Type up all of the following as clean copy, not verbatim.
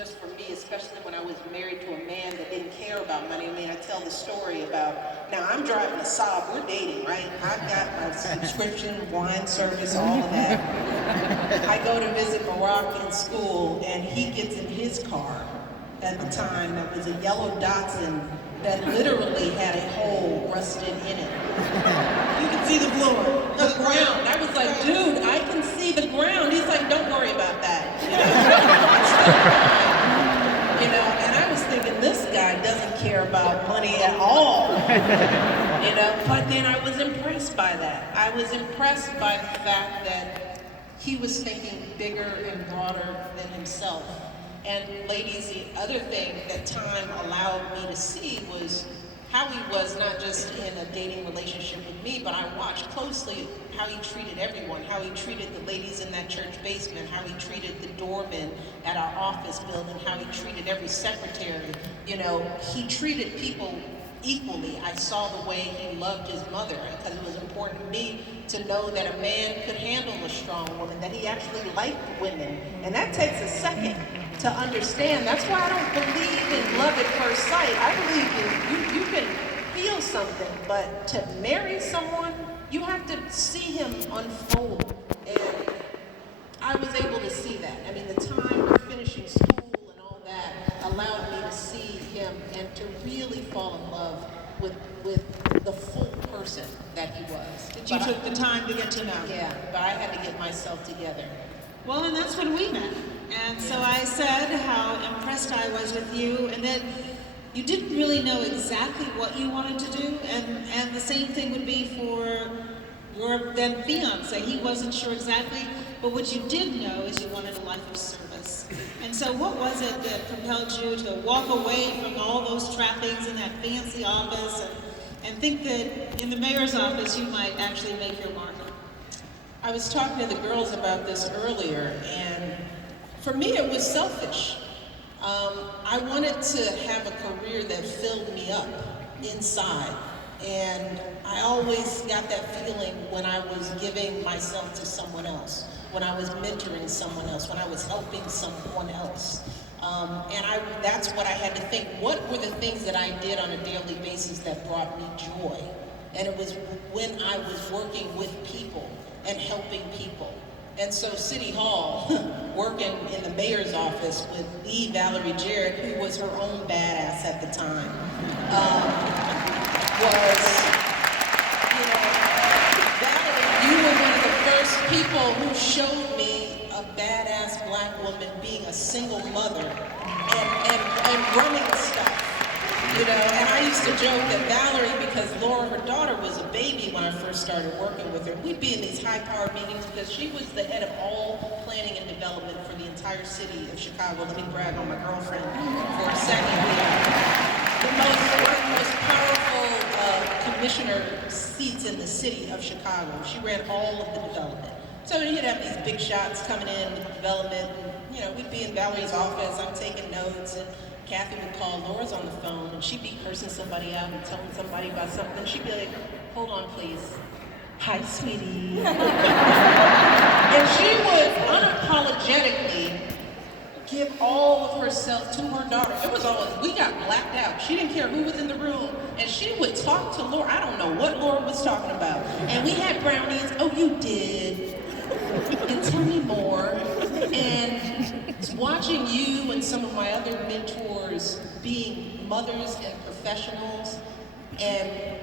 just for me, especially when I was married to a man that didn't care about money. I mean, I tell the story about, now I'm driving a Saab, we're dating, right? I've got my subscription, wine service, all of that. I go to visit Barack in school, and he gets in his car at the time that was a yellow Datsun that literally had a hole rusted in it. You can see the floor, the ground. I was like, dude, I can see the ground. He's like, don't worry about that. You know, and I was thinking, this guy doesn't care about money at all. You know, but then I was impressed by that. I was impressed by the fact that he was thinking bigger and broader than himself. And ladies, the other thing that time allowed me to see was how he was not just in a dating relationship with me, but I watched closely how he treated everyone, how he treated the ladies in that church basement, how he treated the doorman at our office building, how he treated every secretary. You know, he treated people equally. I saw the way he loved his mother, because it was important to me to know that a man could handle a strong woman, that he actually liked women. And that takes a second to understand. That's why I don't believe in love at first sight. I believe in you can feel something, but to marry someone, you have to see him unfold. And I was able to see that. I mean, the time of finishing school and all that allowed me to see him and to really fall in love with the full person that he was. That you took the time to get to know. Yeah, but I had to get myself together. Well, and that's when we met. And so I said how impressed I was with you, and that you didn't really know exactly what you wanted to do, and the same thing would be for your then fiance. He wasn't sure exactly, but what you did know is you wanted a life of service. And so what was it that propelled you to walk away from all those trappings in that fancy office and think that in the mayor's office you might actually make your mark? I was talking to the girls about this earlier, and for me it was selfish. I wanted to have a career that filled me up inside, and I always got that feeling when I was giving myself to someone else, when I was mentoring someone else, when I was helping someone else. That's what I had to think. What were the things that I did on a daily basis that brought me joy? And it was when I was working with people and helping people. And so City Hall, working in the mayor's office with the Valerie Jarrett, who was her own badass at the time, was, you know, Valerie, you were one of the first people who showed me a badass black woman being a single mother and running stuff. You know, and I used to joke that Valerie, because Laura, her daughter, was a baby when I first started working with her, we'd be in these high-powered meetings because she was the head of all planning and development for the entire city of Chicago. Let me brag on my girlfriend for a second. One of the most powerful commissioner seats in the city of Chicago. She ran all of the development. So you'd have these big shots coming in with the development, and, you know, we'd be in Valerie's office, I'm taking notes, and Kathy would call, Laura's on the phone, and she'd be cursing somebody out and telling somebody about something. She'd be like, hold on, please. Hi, sweetie. And she would unapologetically give all of herself to her daughter. It was always, we got blacked out. She didn't care who was in the room. And she would talk to Laura. I don't know what Laura was talking about. And we had brownies. Oh, you did. And tell me more. And watching you and some of my other mentors being mothers and professionals and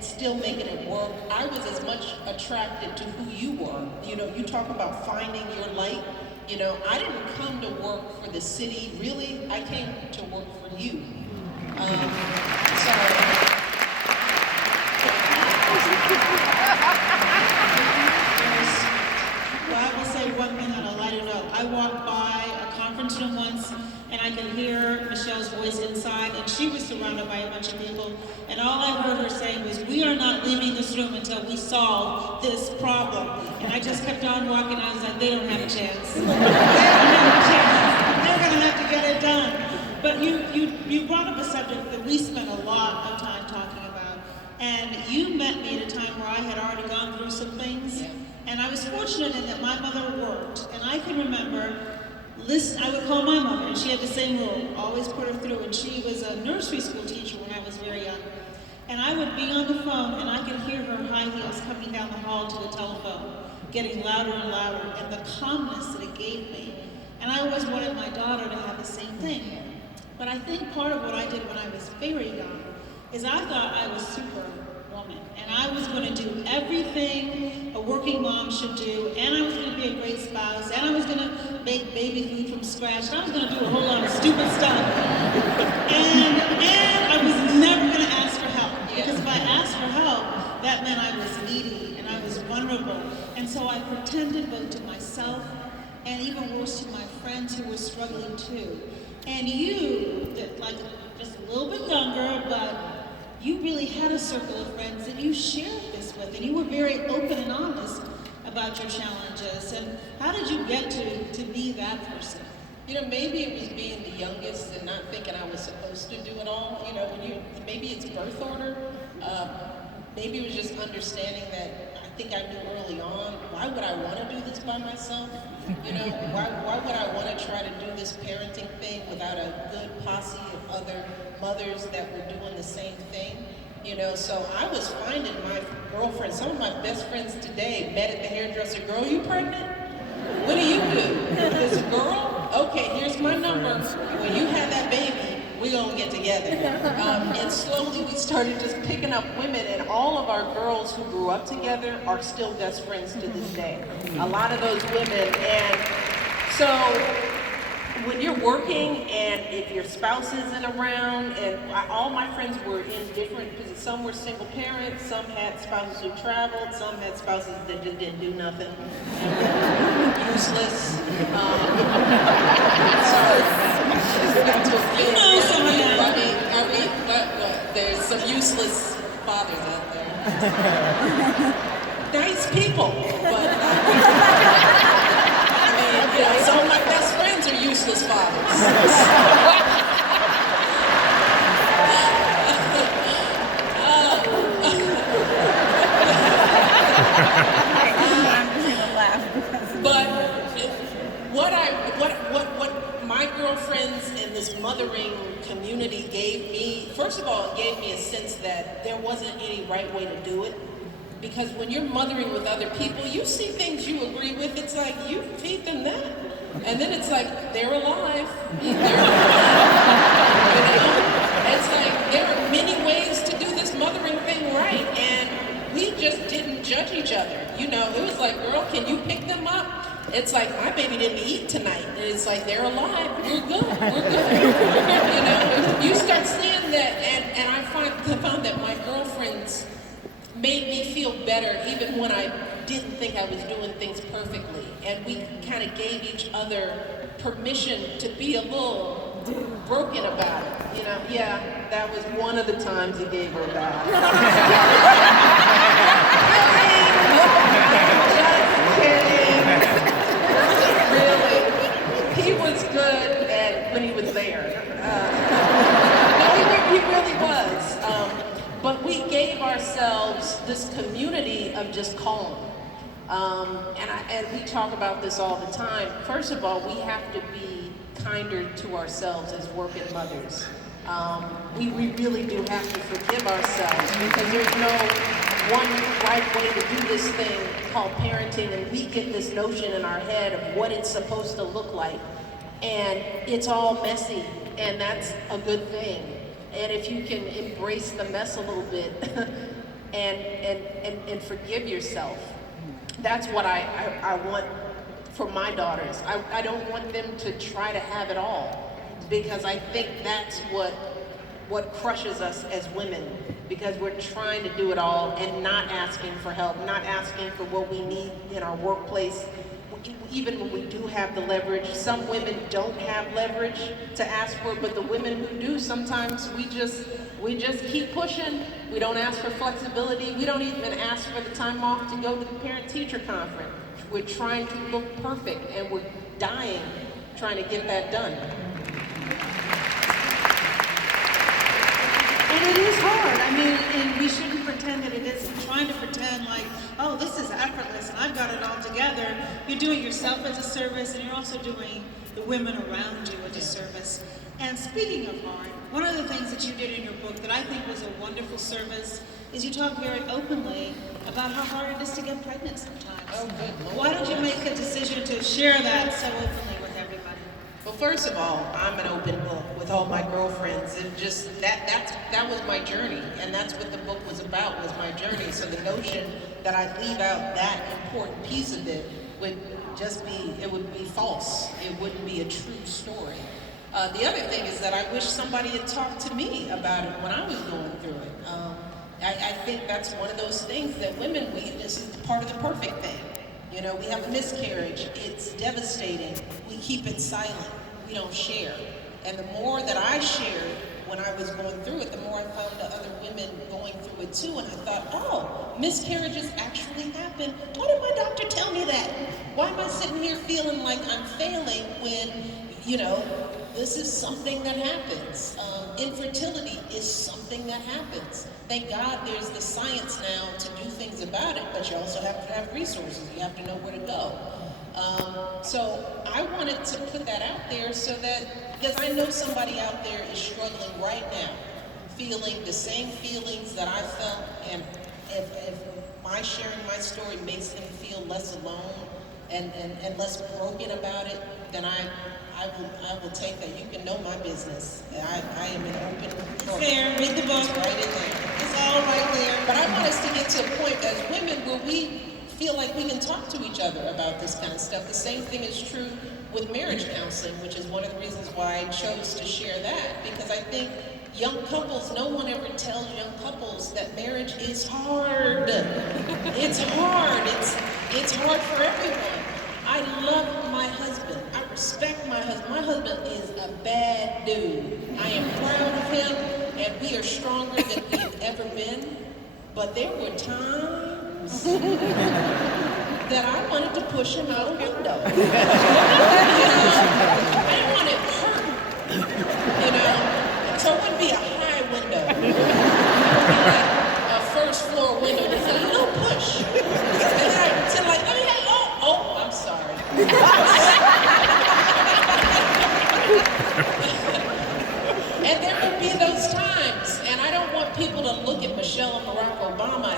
still making it work, I was as much attracted to who you were. You know, you talk about finding your light. You know, I didn't come to work for the city, really. I came to work for you. Well, I will say one thing on a lighter note. I walked by a conference room once, and I could hear Michelle's voice inside, and she was surrounded by a bunch of people, and all I heard her saying was, we are not leaving this room until we solve this problem. And I just kept on walking, and I was like, they don't have a chance. They don't have a chance. They're gonna have to get it done. But you brought up a subject that we spent a lot of time talking about, and you met me at a time where I had already gone through some things. And I was fortunate in that my mother worked, and I can remember listen. I would call my mother, and she had the same rule: always put her through. And she was a nursery school teacher when I was very young. And I would be on the phone, and I could hear her high heels coming down the hall to the telephone, getting louder and louder, and the calmness that it gave me. And I always wanted my daughter to have the same thing. But I think part of what I did when I was very young is I thought I was Superwoman, and I was going to do everything a working mom should do, and I was going to be a great spouse, and I was going to make baby food from scratch, and I was going to do a whole lot of stupid stuff. And I was never going to ask for help, because if I asked for help, that meant I was needy and I was vulnerable. And so I pretended both to myself and even worse to my friends who were struggling too. And you, like just a little bit younger, but you really had a circle of friends that you shared this with, and you were very open and honest about your challenges. And how did you get to be that person? You know, maybe it was being the youngest and not thinking I was supposed to do it all. You know, maybe it's birth order. Maybe it was just understanding that I think I knew early on, why would I want to do this by myself? You know, why would I want to try to do this parenting thing without a good posse of other mothers that were doing the same thing? You know, so I was finding my girlfriends, some of my best friends today met at the hairdresser. Girl, you pregnant? What do you do? This girl? Okay, here's my number. When you have that baby, we're gonna get together. And slowly we started just picking up women, and all of our girls who grew up together are still best friends to this day. A lot of those women. And so when you're working and if your spouse isn't around, and all my friends were in different positions. Some were single parents, some had spouses who traveled, some had spouses that just didn't do nothing. Useless. You know some of them. But there's some useless fathers out there. Nice people, but I mean, you know, some of my best friends are useless fathers. But what my girlfriends and this mothering community gave me, first of all, it gave me a sense that there wasn't any right way to do it. Because when you're mothering with other people, you see things you agree with, it's like, you feed them that. And then it's like, they're alive. They're alive. You know? It's like, there are many ways to do this mothering thing right. And we just didn't judge each other. You know, it was like, girl, can you pick them up? It's like, my baby didn't eat tonight. And it's like, they're alive. We're good. We're good. You know, you start seeing that, and I found that my girlfriends made me feel better even when I didn't think I was doing things perfectly. And we kind of gave each other permission to be a little broken about it. You know, yeah, that was one of the times he gave her that. Just kidding. Really. He was good at when he was there. No, he really was. But we gave ourselves this community of just calm. And we talk about this all the time. First of all, we have to be kinder to ourselves as working mothers. We really do have to forgive ourselves, because there's no one right way to do this thing called parenting, and we get this notion in our head of what it's supposed to look like. And it's all messy, and that's a good thing. And if you can embrace the mess a little bit and forgive yourself, that's what I want for my daughters. I don't want them to try to have it all, because I think that's what crushes us as women, because we're trying to do it all and not asking for help, not asking for what we need in our workplace. Even when we do have the leverage, some women don't have leverage to ask for, but the women who do, sometimes we just keep pushing. We don't ask for flexibility. We don't even ask for the time off to go to the parent-teacher conference. We're trying to look perfect, and we're dying trying to get that done. And it is hard. I mean, and we shouldn't pretend pretend that it isn't, trying to pretend like, oh, this is effortless and I've got it all together. You're doing yourself as a service, and you're also doing the women around you a disservice. And speaking of hard, one of the things that you did in your book that I think was a wonderful service is you talk very openly about how hard it is to get pregnant sometimes. Oh, good Lord. Why did you make the decision to share that so openly with everybody? Well, first of all, I'm an open book with all my girlfriends. It just that was my journey, and that's what the book was about, was my journey. So the notion that I leave out that important piece of it would just be, it would be false. It wouldn't be a true story. The other thing is that I wish somebody had talked to me about it when I was going through it. I think that's one of those things that women, this is part of the perfect thing. You know, we have a miscarriage, it's devastating, we keep it silent, we don't share. And the more that I shared when I was going through it, the more I found the other women going through it too, and I thought, oh, miscarriages actually happen. Why did my doctor tell me that? Why am I sitting here feeling like I'm failing when, you know, this is something that happens. Infertility is something that happens. Thank God there's the science now to do things about it, but you also have to have resources. You have to know where to go. So I wanted to put that out there so that, because I know somebody out there is struggling right now, feeling the same feelings that I felt, and if my sharing my story makes them feel less alone and less broken about it, then I will take that. You can know my business. I am an open book. It's there, read the book. It's right in there. It's all right there. But I want us to get to a point as women where we feel like we can talk to each other about this kind of stuff. The same thing is true with marriage counseling, which is one of the reasons why I chose to share that, because I think young couples, no one ever tells young couples that marriage is hard. It's hard. It's hard for everyone. I love my husband. I respect my husband. My husband is a bad dude. I am proud of him, and we are stronger than we have ever been. But there were times that I wanted to push him out a window. I didn't want it hurt, you know. So it wouldn't be a high window. It would be like a first floor window. It's a little push. And I to like, let me have, oh, I'm sorry. And there would be those times, and I don't want people to look at Michelle and Barack Obama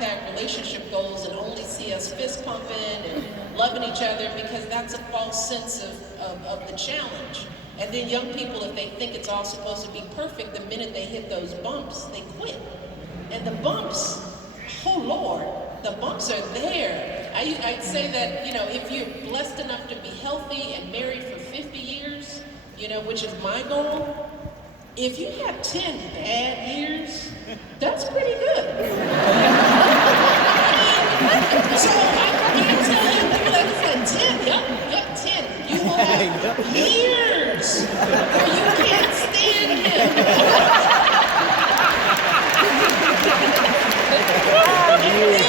# relationship goals and only see us fist pumping and loving each other, because that's a false sense of the challenge. And then young people, if they think it's all supposed to be perfect, the minute they hit those bumps, they quit. And the bumps, oh Lord, the bumps are there. I'd say that, you know, if you're blessed enough to be healthy and married for 50 years, you know, which is my goal, if you have 10 bad years, that's pretty good. So I tell you, people that said 10, yep, 10. You will have years where you can't stand him. And then,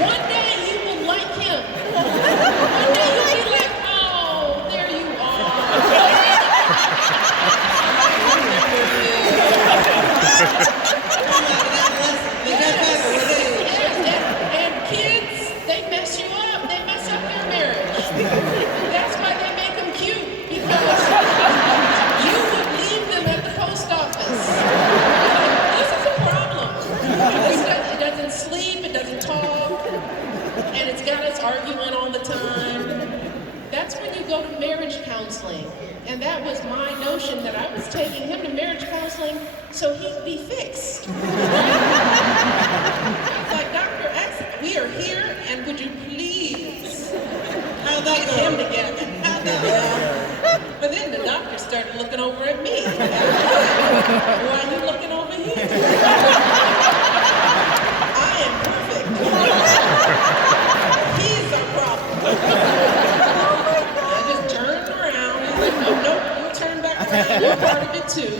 one day you will like him. One day you'll be like, oh, there you are. And kids, they mess you up. They mess up your marriage. That's why they make them cute, because you would leave them at the post office. This is a problem. It doesn't sleep, it doesn't talk, and it's got us arguing all the time. That's when you go to marriage counseling. And that was my notion, that I was taking him to marriage counseling so he'd be fixed. It's like, Dr. X, we are here, and would you please get him together? But then the doctor started looking over at me. Why are you looking over here? I am perfect. He's our problem. Nope, you turn back around, you're part of it too.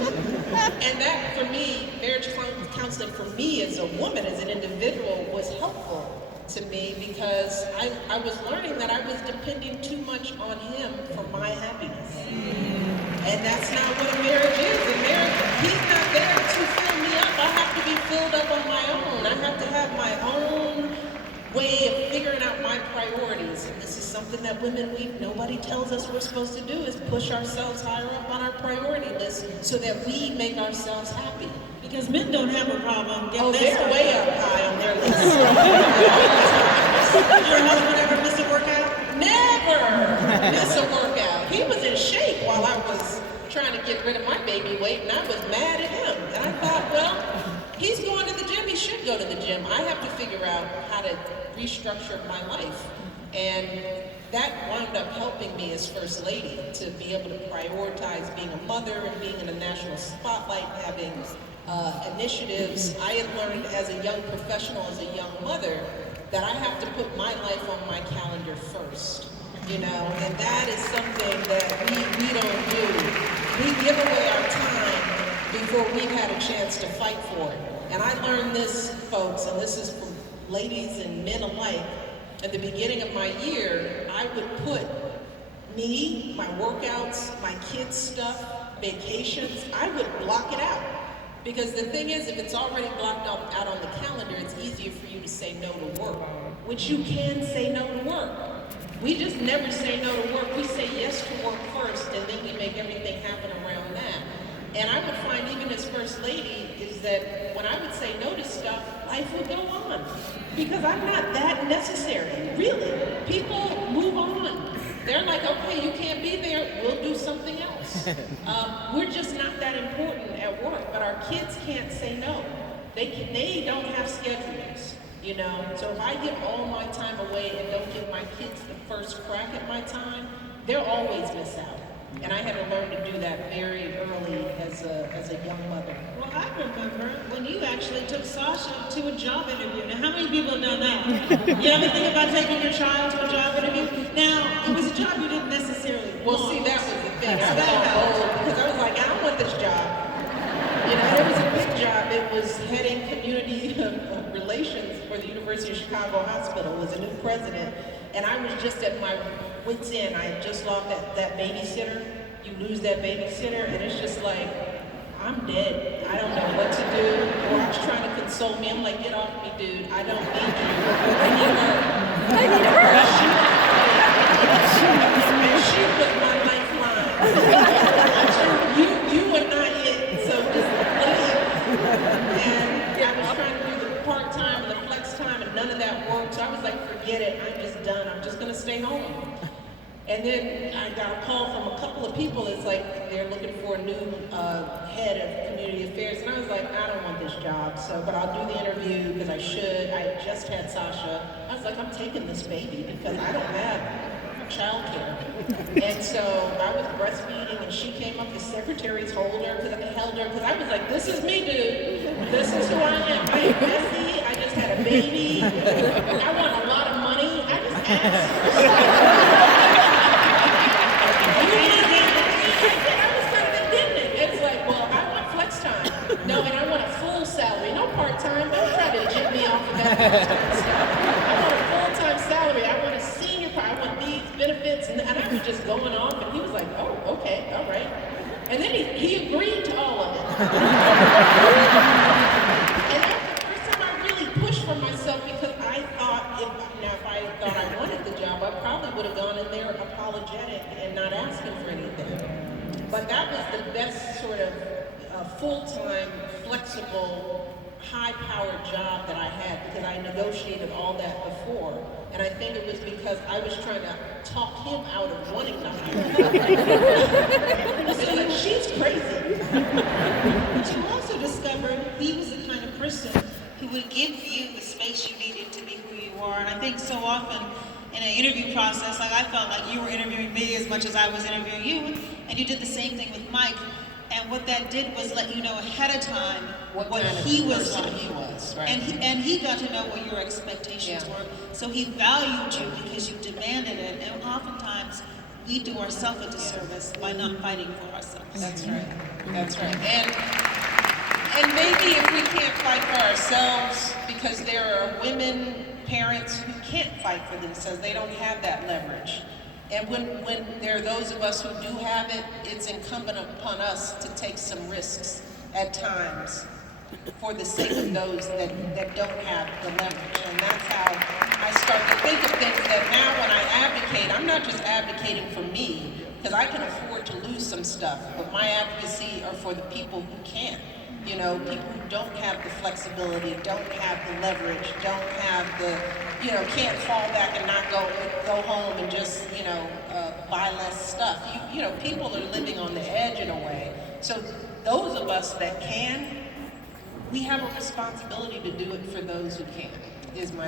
And that, for me, marriage counseling for me as a woman, as an individual, was helpful to me, because I was learning that I was depending too much on him for my happiness. And that's not what a marriage is. A marriage, he's not there to fill me up. I have to be filled up on my own. my priorities, and this is something that women, nobody tells us we're supposed to do, is push ourselves higher up on our priority list so that we make ourselves happy. Because men don't have a problem. They're way up high on their list. Your husband ever miss a workout? Never miss a workout. He was in shape while I was trying to get rid of my baby weight, and I was mad at him. And I thought, well, he's going to the gym, he should go to the gym. I have to figure out how to restructure my life. And that wound up helping me as First Lady to be able to prioritize being a mother and being in the national spotlight, having initiatives. I had learned as a young professional, as a young mother, that I have to put my life on my calendar first, and that is something that we don't do. We give away our time before we've had a chance to fight for it. And I learned this, folks, and this is from ladies and men alike. At the beginning of my year, I would put me, my workouts, my kids' stuff, vacations, I would block it out. Because the thing is, if it's already blocked out on the calendar, it's easier for you to say no to work, which you can say no to work. We just never say no to work. We say yes to work first, and then we make everything happen around that. And I would find, even as First Lady, is that when I would say no to stuff, life would go on. Because I'm not that necessary, really. People move on. They're like, okay, you can't be there, we'll do something else. We're just not that important at work, but our kids can't say no. They don't have schedules, So if I give all my time away and don't give my kids the first crack at my time, they'll always miss out. And I had to learn to do that very early as a young mother. Well, I remember when you actually took Sasha to a job interview. Now, how many people have done that? You ever think about taking your child to a job interview? Now, it was a job you didn't necessarily want. Well, see, that was the thing. I was all old because I was like, I don't want this job. It was a big job. It was heading community relations for the University of Chicago Hospital. It was a new president. And I was just at my wit's end. I had just lost that babysitter. You lose that babysitter, and it's just like, I'm dead. I don't know what to do. Or she's trying to console me. I'm like, get off me, dude. I don't need you. I need her. I need her. She was my lifeline. You are not it, so just leave. And I was trying to do the part-time and the flex time, and none of that worked. So I was like, forget it. I'm just done. I'm just going to stay home. And then I got a call from a couple of people. It's like they're looking for a new head of community affairs. And I was like, I don't want this job, but I'll do the interview because I should. I just had Sasha. I was like, I'm taking this baby because I don't have childcare. And so I was breastfeeding, and she came up, the secretaries held her because I was like, this is me, dude. This is who I am. I am messy. I just had a baby. I want a lot of money. I just asked. No, and I want a full salary, no part-time. Don't try to jip me off of that part-time stuff. I want a full-time salary. I want a senior part. I want these benefits. And I was just going off, and he was like, oh, okay, all right. And then he agreed to all of it. And that was the first time I really pushed for myself because I thought, if I thought I wanted the job, I probably would have gone in there apologetic and not asking for anything. But that was the best sort of full-time, flexible, high-powered job that I had because I negotiated all that before. And I think it was because I was trying to talk him out of wanting to hire me. It's like, she's crazy. But you also discovered he was the kind of person who would give you the space you needed to be who you are. And I think so often in an interview process, like I felt like you were interviewing me as much as I was interviewing you, and you did the same thing with Mike. And what that did was let you know ahead of time what he was like. He was, right. And he got to know what your expectations were. So he valued you because you demanded it. And oftentimes we do ourselves a disservice by not fighting for ourselves. That's right. That's right. And maybe if we can't fight for ourselves, because there are women, parents who can't fight for themselves, they don't have that leverage. And when there are those of us who do have it, it's incumbent upon us to take some risks at times for the sake of those that don't have the leverage. And that's how I start to think of things that now when I advocate, I'm not just advocating for me, because I can afford to lose some stuff, but my advocacy are for the people who can't. You know, people who don't have the flexibility, don't have the leverage, don't have the, you know, can't fall back and not go home and just, you know, buy less stuff. You know, people are living on the edge in a way. So those of us that can, we have a responsibility to do it for those who can't, is my